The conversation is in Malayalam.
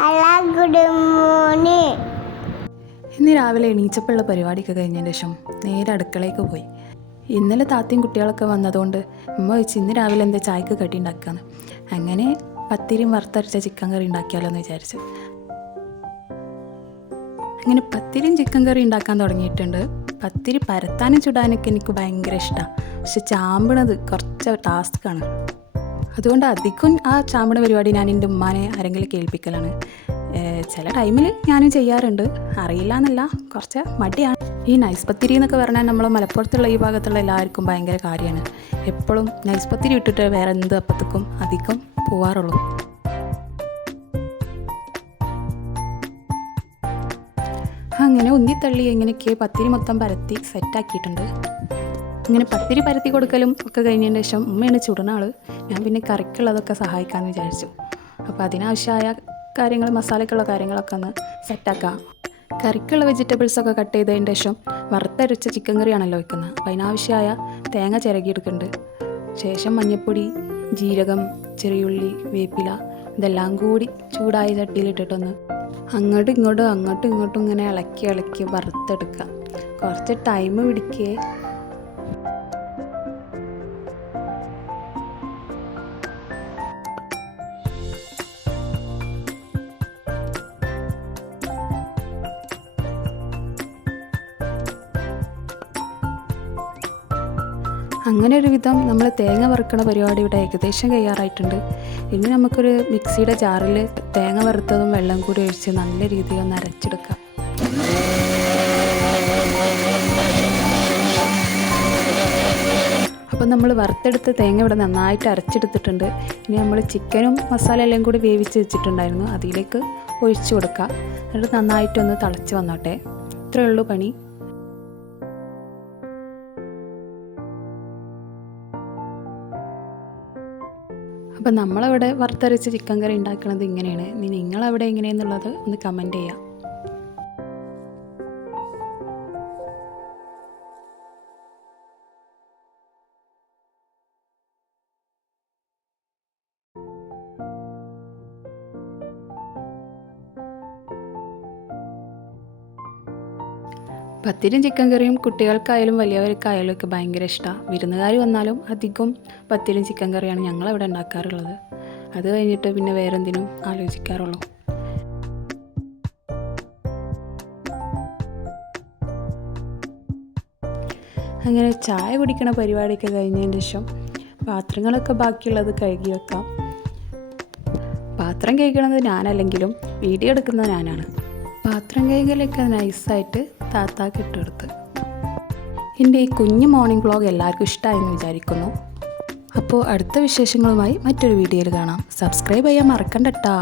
Hello good morning. ഇന്ന് രാവിലെ എണീച്ചപ്പോഴുള്ള പരിപാടിയൊക്കെ കഴിഞ്ഞതിന് ശേഷം നേരെ അടുക്കളയ്ക്ക് പോയി. ഇന്നലെ താത്തയും കുട്ടികളൊക്കെ വന്നതുകൊണ്ട് ഉമ്മ വെച്ച് ഇന്ന് രാവിലെ എന്താ ചായക്ക് കടി ഉണ്ടാക്കാന്ന്. അങ്ങനെ പത്തിരിയും വറുത്തരച്ച ചിക്കൻ കറി ഉണ്ടാക്കിയാലോ എന്ന് വിചാരിച്ചു. അങ്ങനെ പത്തിരിയും ചിക്കൻ കറി ഉണ്ടാക്കാൻ തുടങ്ങിയിട്ടുണ്ട്. പത്തിരി പരത്താനും ചുടാനൊക്കെ എനിക്ക് ഭയങ്കര ഇഷ്ടമാണ്. പക്ഷെ ചാമ്പണത് കുറച്ച് ടാസ്ക്കാണ്. അതുകൊണ്ട് അധികം ആ ചാമ്പണ പരിപാടി ഞാൻ എൻ്റെ ഉമ്മാനെ ആരെങ്കിലും കേൾപ്പിക്കലാണ്. ചില ടൈമിൽ ഞാനും ചെയ്യാറുണ്ട്, അറിയില്ല എന്നല്ല, കുറച്ച് മടിയാണ്. ഈ നൈസ് പത്തിരി എന്നൊക്കെ പറഞ്ഞാൽ നമ്മൾ മലപ്പുറത്തുള്ള ഈ ഭാഗത്തുള്ള എല്ലാവർക്കും ഭയങ്കര കാര്യമാണ്. എപ്പോഴും നൈസ് പത്തിരി ഇട്ടിട്ട് വേറെ എന്ത് അപ്പത്തേക്കും അധികം പോവാറുള്ളൂ. അങ്ങനെ ഉന്തിത്തള്ളി എങ്ങനെയൊക്കെ പത്തിരി മൊത്തം പരത്തി സെറ്റാക്കിയിട്ടുണ്ട്. ഇങ്ങനെ പത്തിരി പരത്തി കൊടുക്കലും ഒക്കെ കഴിഞ്ഞതിന് ശേഷം ഉമ്മയാണ് ചുടുന്ന ആൾ. ഞാൻ പിന്നെ കറിക്കുള്ളതൊക്കെ സഹായിക്കാമെന്ന് വിചാരിച്ചു. അപ്പോൾ അതിനാവശ്യമായ കാര്യങ്ങൾ, മസാലയ്ക്കുള്ള കാര്യങ്ങളൊക്കെ ഒന്ന് സെറ്റാക്കാം. കറിക്കുള്ള വെജിറ്റബിൾസൊക്കെ കട്ട് ചെയ്തതിന് ശേഷം വറുത്തരച്ച ചിക്കൻ കറിയാണല്ലോ വെക്കുന്നത്. അപ്പോൾ അതിനാവശ്യമായ തേങ്ങ ചിരകിയെടുക്കുന്നുണ്ട്. ശേഷം മഞ്ഞൾപ്പൊടി, ജീരകം, ചെറിയുള്ളി, വേപ്പില ഇതെല്ലാം കൂടി ചൂടായ ചട്ടിയിലിട്ടിട്ടൊന്ന് അങ്ങോട്ടും ഇങ്ങോട്ടും ഇങ്ങനെ ഇളക്കി വറുത്തെടുക്കുക. കുറച്ച് ടൈം പിടിക്കേ. അങ്ങനെ ഒരു വിധം നമ്മൾ തേങ്ങ വറുക്കണ പരിപാടി ഇവിടെ ഏകദേശം കഴിയാറായിട്ടുണ്ട്. ഇനി നമുക്കൊരു മിക്സിയുടെ ജാറിൽ തേങ്ങ വറുത്തതും വെള്ളം കൂടി ഒഴിച്ച് നല്ല രീതിയിൽ ഒന്ന് അരച്ചെടുക്കാം. അപ്പോൾ നമ്മൾ വറുത്തെടുത്ത് തേങ്ങ ഇവിടെ നന്നായിട്ട് അരച്ചെടുത്തിട്ടുണ്ട്. ഇനി നമ്മൾ ചിക്കനും മസാല എല്ലാം കൂടി വേവിച്ച് വെച്ചിട്ടുണ്ടായിരുന്നു, അതിലേക്ക് ഒഴിച്ചു കൊടുക്കുക. എന്നിട്ട് നന്നായിട്ടൊന്ന് തിളച്ച് വന്നോട്ടെ. ഇത്രയേ ഉള്ളൂ പണി. അപ്പോൾ നമ്മളവിടെ വറുത്തരച്ച് ചിക്കൻ കറി ഉണ്ടാക്കുന്നത് ഇങ്ങനെയാണ്. ഇനി നിങ്ങളവിടെ എങ്ങനെയെന്നുള്ളത് ഒന്ന് കമൻറ്റ് ചെയ്യാം. പത്തിരിയും ചിക്കൻ കറിയും കുട്ടികൾക്കായാലും വലിയവർക്കായാലും ഒക്കെ ഭയങ്കര ഇഷ്ടമാണ്. വിരുന്നുകാർ വന്നാലും അധികം പത്തിരിയും ചിക്കൻ കറിയാണ് ഞങ്ങളവിടെ ഉണ്ടാക്കാറുള്ളത്. അത് കഴിഞ്ഞിട്ട് പിന്നെ വേറെന്തിനും ആലോചിക്കാറുള്ളൂ. അങ്ങനെ ചായ കുടിക്കണ പരിപാടിയൊക്കെ കഴിഞ്ഞതിന് ശേഷം പാത്രങ്ങളൊക്കെ ബാക്കിയുള്ളത് കഴുകി വെക്കാം. പാത്രം കഴുകണത് ഞാനല്ലെങ്കിലും വീഡിയോ എടുക്കുന്നത് ഞാനാണ്. പാത്രം കഴുകലൊക്കെ നൈസായിട്ട് താത്താക്ക് ഇട്ടെടുത്ത്. എൻ്റെ ഈ കുഞ്ഞു മോർണിംഗ് വ്ളോഗ് എല്ലാവർക്കും ഇഷ്ടമായെന്ന് വിചാരിക്കുന്നു. അപ്പോൾ അടുത്ത വിശേഷങ്ങളുമായി മറ്റൊരു വീഡിയോയിൽ കാണാം. സബ്സ്ക്രൈബ് ചെയ്യാൻ മറക്കണ്ട ട്ടാ.